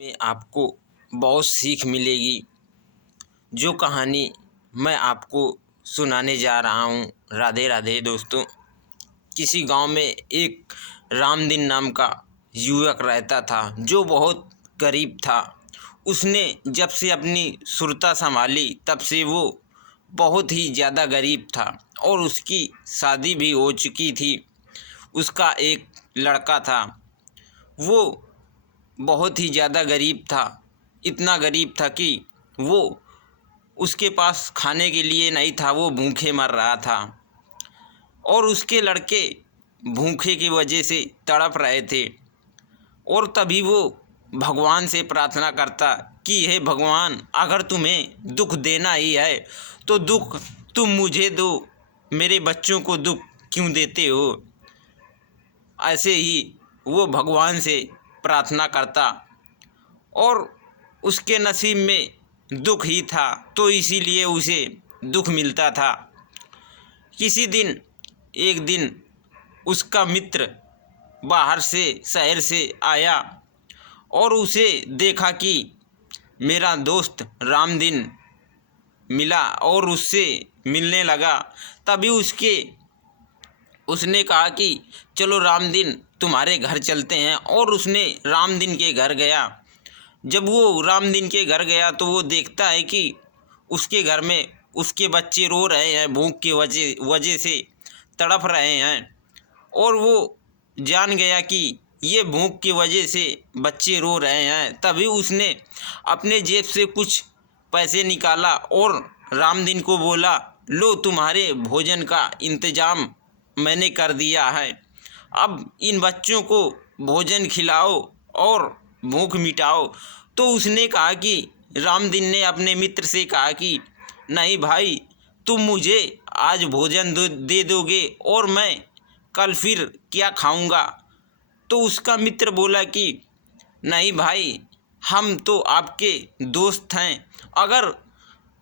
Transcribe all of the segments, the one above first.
में आपको बहुत सीख मिलेगी। जो कहानी मैं आपको सुनाने जा रहा हूँ। राधे राधे दोस्तों। किसी गांव में एक रामदीन नाम का युवक रहता था जो बहुत गरीब था। उसने जब से अपनी सुरता संभाली तब से वो बहुत ही ज़्यादा गरीब था और उसकी शादी भी हो चुकी थी। उसका एक लड़का था। वो बहुत ही ज़्यादा गरीब था। इतना गरीब था कि वो उसके पास खाने के लिए नहीं था। वो भूखे मर रहा था और उसके लड़के भूखे की वजह से तड़प रहे थे। और तभी वो भगवान से प्रार्थना करता कि हे भगवान, अगर तुम्हें दुख देना ही है तो दुख तुम मुझे दो, मेरे बच्चों को दुख क्यों देते हो। ऐसे ही वो भगवान से प्रार्थना करता और उसके नसीब में दुख ही था तो इसीलिए उसे दुख मिलता था। एक दिन उसका मित्र बाहर से शहर से आया और उसे देखा कि मेरा दोस्त रामदीन मिला और उससे मिलने लगा। तभी उसने कहा कि चलो रामदीन तुम्हारे घर चलते हैं। और उसने रामदीन के घर गया। जब वो रामदीन के घर गया तो वो देखता है कि उसके घर में उसके बच्चे रो रहे हैं, भूख की वजह से तड़प रहे हैं। और वो जान गया कि ये भूख की वजह से बच्चे रो रहे हैं। तभी उसने अपने जेब से कुछ पैसे निकाला और रामदीन को बोला, लो तुम्हारे भोजन का इंतज़ाम मैंने कर दिया है। अब इन बच्चों को भोजन खिलाओ और भूख मिटाओ। तो उसने कहा कि रामदीन ने अपने मित्र से कहा कि नहीं भाई, तुम मुझे आज भोजन दे दोगे और मैं कल फिर क्या खाऊंगा। तो उसका मित्र बोला कि नहीं भाई, हम तो आपके दोस्त हैं। अगर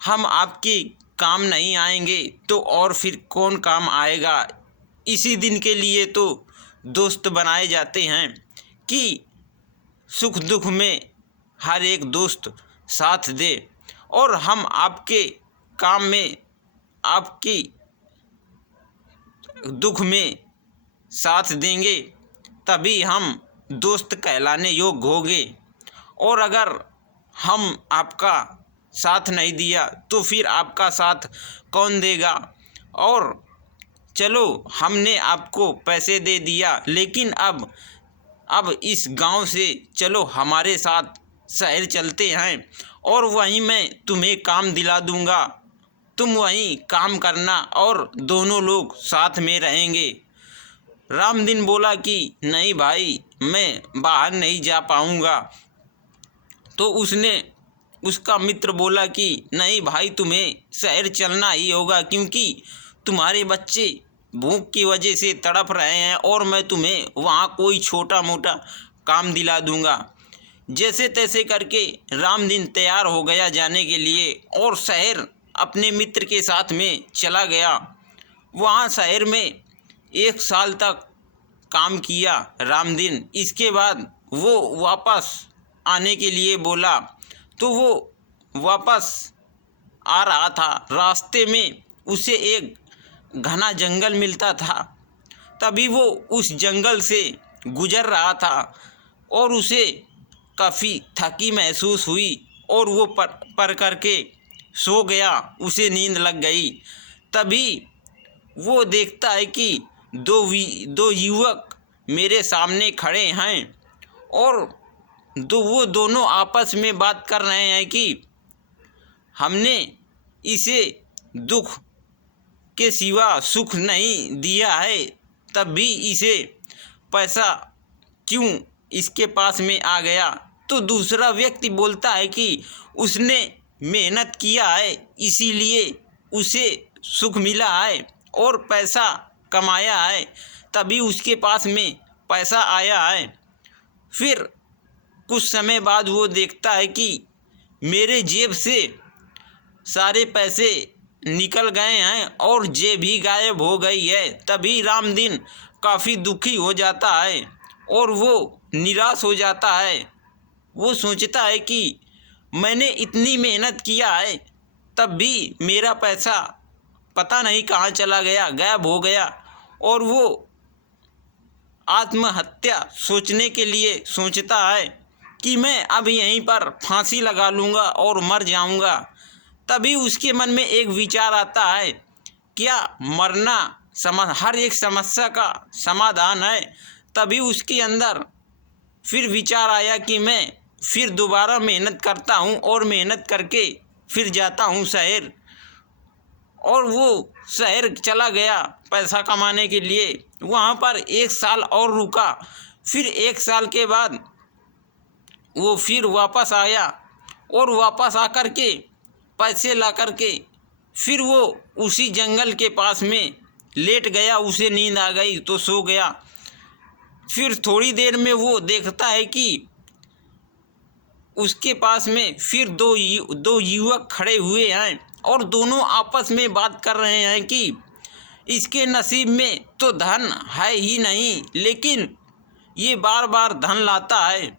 हम आपके काम नहीं आएंगे तो और फिर कौन काम आएगा। इसी दिन के लिए तो दोस्त बनाए जाते हैं कि सुख दुख में हर एक दोस्त साथ दे। और हम आपके काम में, आपकी दुख में साथ देंगे तभी हम दोस्त कहलाने योग्य होंगे। और अगर हम आपका साथ नहीं दिया तो फिर आपका साथ कौन देगा। और चलो, हमने आपको पैसे दे दिया, लेकिन अब इस गांव से चलो हमारे साथ शहर चलते हैं और वहीं मैं तुम्हें काम दिला दूंगा। तुम वहीं काम करना और दोनों लोग साथ में रहेंगे। रामदीन बोला कि नहीं भाई, मैं बाहर नहीं जा पाऊंगा। तो उसका मित्र बोला कि नहीं भाई, तुम्हें शहर चलना ही होगा क्योंकि तुम्हारे बच्चे भूख की वजह से तड़प रहे हैं और मैं तुम्हें वहाँ कोई छोटा मोटा काम दिला दूंगा। जैसे तैसे करके रामदीन तैयार हो गया जाने के लिए और शहर अपने मित्र के साथ में चला गया। वहाँ शहर में 1 साल तक काम किया रामदीन। इसके बाद वो वापस आने के लिए बोला तो वो वापस आ रहा था। रास्ते में उसे एक घना जंगल मिलता था। तभी वो उस जंगल से गुजर रहा था और उसे काफ़ी थकी महसूस हुई और वो पर करके सो गया। उसे नींद लग गई। तभी वो देखता है कि दो युवक मेरे सामने खड़े हैं और वो दोनों आपस में बात कर रहे हैं कि हमने इसे दुख के सिवा सुख नहीं दिया है, तब भी इसे पैसा क्यों इसके पास में आ गया। तो दूसरा व्यक्ति बोलता है कि उसने मेहनत किया है, इसीलिए उसे सुख मिला है और पैसा कमाया है, तभी उसके पास में पैसा आया है। फिर कुछ समय बाद वो देखता है कि मेरे जेब से सारे पैसे निकल गए हैं और जेब भी गायब हो गई है। तभी रामदीन काफ़ी दुखी हो जाता है और वो निराश हो जाता है। वो सोचता है कि मैंने इतनी मेहनत किया है, तब भी मेरा पैसा पता नहीं कहाँ चला गया, गायब हो गया। और वो आत्महत्या सोचने के लिए सोचता है कि मैं अब यहीं पर फांसी लगा लूँगा और मर जाऊँगा। तभी उसके मन में एक विचार आता है, क्या मरना हर एक समस्या का समाधान है? तभी उसके अंदर फिर विचार आया कि मैं फिर दोबारा मेहनत करता हूँ और मेहनत करके फिर जाता हूँ शहर। और वो शहर चला गया पैसा कमाने के लिए। वहाँ पर 1 साल और रुका। फिर 1 साल के बाद वो फिर वापस आया और वापस आकर के पैसे ला कर के फिर वो उसी जंगल के पास में लेट गया। उसे नींद आ गई तो सो गया। फिर थोड़ी देर में वो देखता है कि उसके पास में फिर दो युवक खड़े हुए हैं और दोनों आपस में बात कर रहे हैं कि इसके नसीब में तो धन है ही नहीं, लेकिन ये बार बार धन लाता है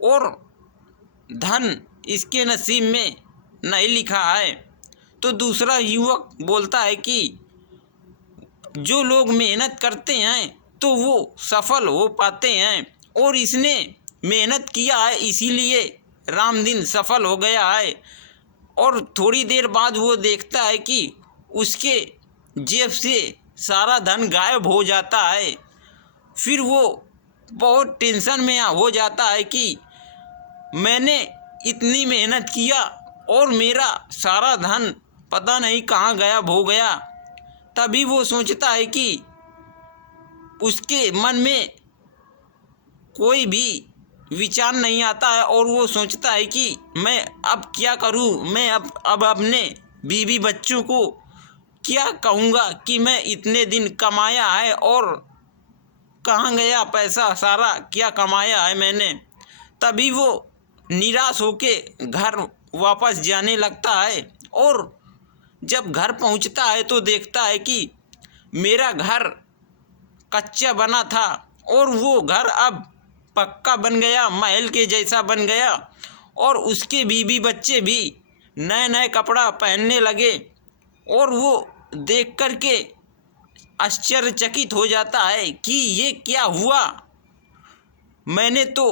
और धन इसके नसीब में नहीं लिखा है। तो दूसरा युवक बोलता है कि जो लोग मेहनत करते हैं तो वो सफल हो पाते हैं और इसने मेहनत किया है, इसीलिए रामदीन सफल हो गया है। और थोड़ी देर बाद वो देखता है कि उसके जेब से सारा धन गायब हो जाता है। फिर वो बहुत टेंशन में हो जाता है कि मैंने इतनी मेहनत किया और मेरा सारा धन पता नहीं कहाँ गायब हो गया। तभी वो सोचता है कि उसके मन में कोई भी विचार नहीं आता है और वो सोचता है कि मैं अब क्या करूं, मैं अब अपने बीवी बच्चों को क्या कहूँगा कि मैं इतने दिन कमाया है और कहाँ गया पैसा सारा, क्या कमाया है मैंने। तभी वो निराश होके घर वापस जाने लगता है और जब घर पहुंचता है तो देखता है कि मेरा घर कच्चा बना था और वो घर अब पक्का बन गया, महल के जैसा बन गया। और उसके बीवी बच्चे भी नए नए कपड़ा पहनने लगे और वो देख कर के आश्चर्यचकित हो जाता है कि ये क्या हुआ, मैंने तो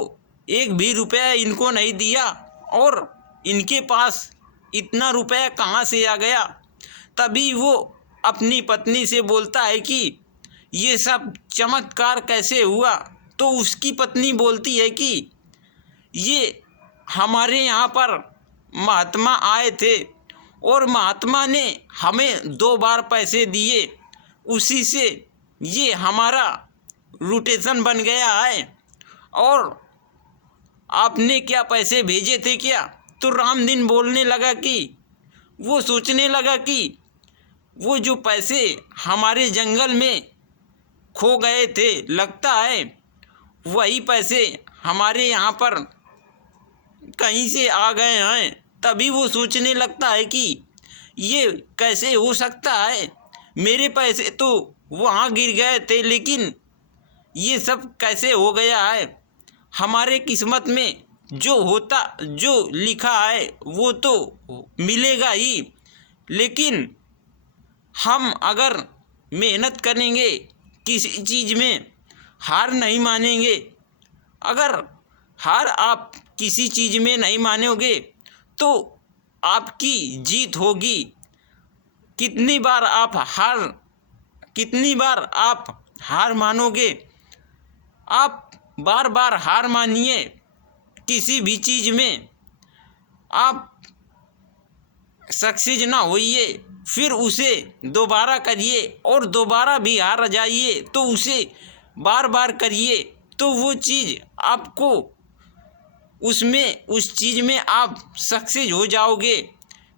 एक भी रुपया इनको नहीं दिया और इनके पास इतना रुपया कहाँ से आ गया। तभी वो अपनी पत्नी से बोलता है कि ये सब चमत्कार कैसे हुआ। तो उसकी पत्नी बोलती है कि ये हमारे यहाँ पर महात्मा आए थे और महात्मा ने हमें 2 बार पैसे दिए, उसी से ये हमारा रोटेशन बन गया है। और आपने क्या पैसे भेजे थे क्या? तो रामदीन बोलने लगा कि वो सोचने लगा कि वो जो पैसे हमारे जंगल में खो गए थे, लगता है वही पैसे हमारे यहाँ पर कहीं से आ गए हैं। तभी वो सोचने लगता है कि ये कैसे हो सकता है, मेरे पैसे तो वहाँ गिर गए थे, लेकिन ये सब कैसे हो गया है। हमारे किस्मत में जो होता, जो लिखा है वो तो मिलेगा ही, लेकिन हम अगर मेहनत करेंगे, किसी चीज़ में हार नहीं मानेंगे। अगर हार आप किसी चीज़ में नहीं मानोगे तो आपकी जीत होगी। कितनी बार आप हार मानोगे? आप बार बार हार मानिए किसी भी चीज़ में, आप सक्सेस ना होइए, फिर उसे दोबारा करिए और दोबारा भी हार जाइए तो उसे बार बार करिए, तो वो चीज़ आपको उस चीज़ में आप सक्सेस हो जाओगे।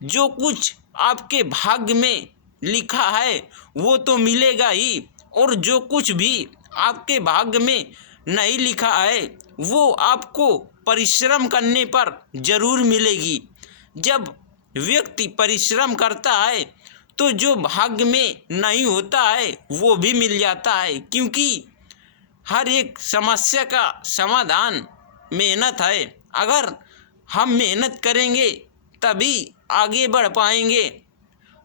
जो कुछ आपके भाग्य में लिखा है वो तो मिलेगा ही, और जो कुछ भी आपके भाग्य में नहीं लिखा है वो आपको परिश्रम करने पर ज़रूर मिलेगी। जब व्यक्ति परिश्रम करता है तो जो भाग्य में नहीं होता है वो भी मिल जाता है, क्योंकि हर एक समस्या का समाधान मेहनत है। अगर हम मेहनत करेंगे तभी आगे बढ़ पाएंगे।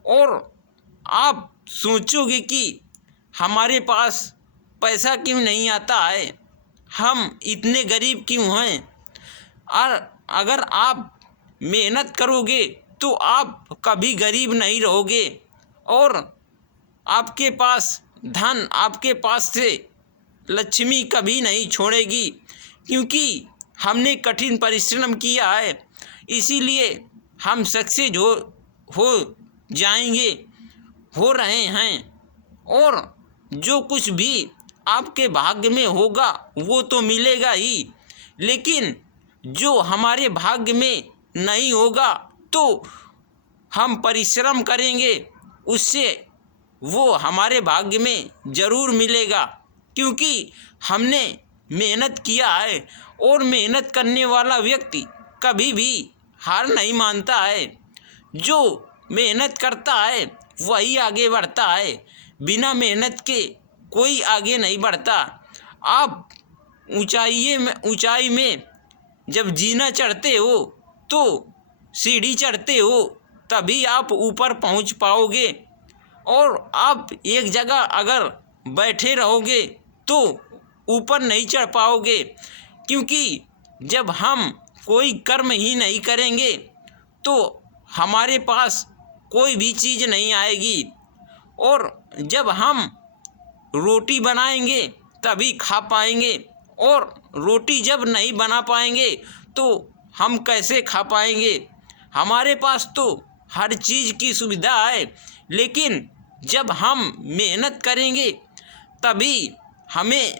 और आप सोचोगे कि हमारे पास पैसा क्यों नहीं आता है, हम इतने गरीब क्यों हैं। और अगर आप मेहनत करोगे तो आप कभी गरीब नहीं रहोगे और आपके पास धन, आपके पास से लक्ष्मी कभी नहीं छोड़ेगी, क्योंकि हमने कठिन परिश्रम किया है। इसीलिए हम सक्सेस हो जाएंगे, हो रहे हैं। और जो कुछ भी आपके भाग्य में होगा वो तो मिलेगा ही, लेकिन जो हमारे भाग्य में नहीं होगा तो हम परिश्रम करेंगे, उससे वो हमारे भाग्य में ज़रूर मिलेगा, क्योंकि हमने मेहनत किया है। और मेहनत करने वाला व्यक्ति कभी भी हार नहीं मानता है। जो मेहनत करता है वही आगे बढ़ता है, बिना मेहनत के कोई आगे नहीं बढ़ता। आप ऊंचाई में जब जीना चढ़ते हो तो सीढ़ी चढ़ते हो, तभी आप ऊपर पहुंच पाओगे। और आप एक जगह अगर बैठे रहोगे तो ऊपर नहीं चढ़ पाओगे, क्योंकि जब हम कोई कर्म ही नहीं करेंगे तो हमारे पास कोई भी चीज़ नहीं आएगी। और जब हम रोटी बनाएंगे तभी खा पाएंगे, और रोटी जब नहीं बना पाएंगे तो हम कैसे खा पाएंगे। हमारे पास तो हर चीज़ की सुविधा है, लेकिन जब हम मेहनत करेंगे तभी हमें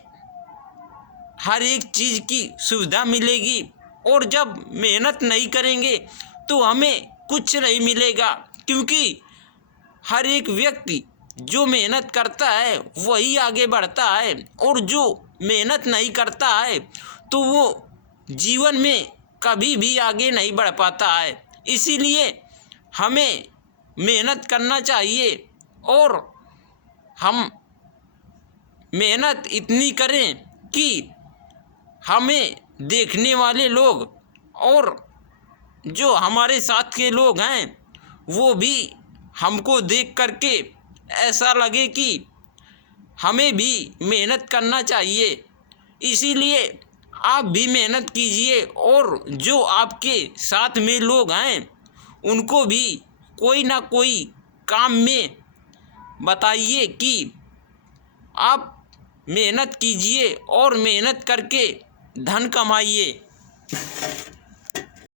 हर एक चीज़ की सुविधा मिलेगी। और जब मेहनत नहीं करेंगे तो हमें कुछ नहीं मिलेगा, क्योंकि हर एक व्यक्ति जो मेहनत करता है वही आगे बढ़ता है, और जो मेहनत नहीं करता है तो वो जीवन में कभी भी आगे नहीं बढ़ पाता है। इसीलिए हमें मेहनत करना चाहिए, और हम मेहनत इतनी करें कि हमें देखने वाले लोग और जो हमारे साथ के लोग हैं वो भी हमको देख करके ऐसा लगे कि हमें भी मेहनत करना चाहिए। इसीलिए आप भी मेहनत कीजिए, और जो आपके साथ में लोग हैं उनको भी कोई ना कोई काम में बताइए कि आप मेहनत कीजिए और मेहनत करके धन कमाइए।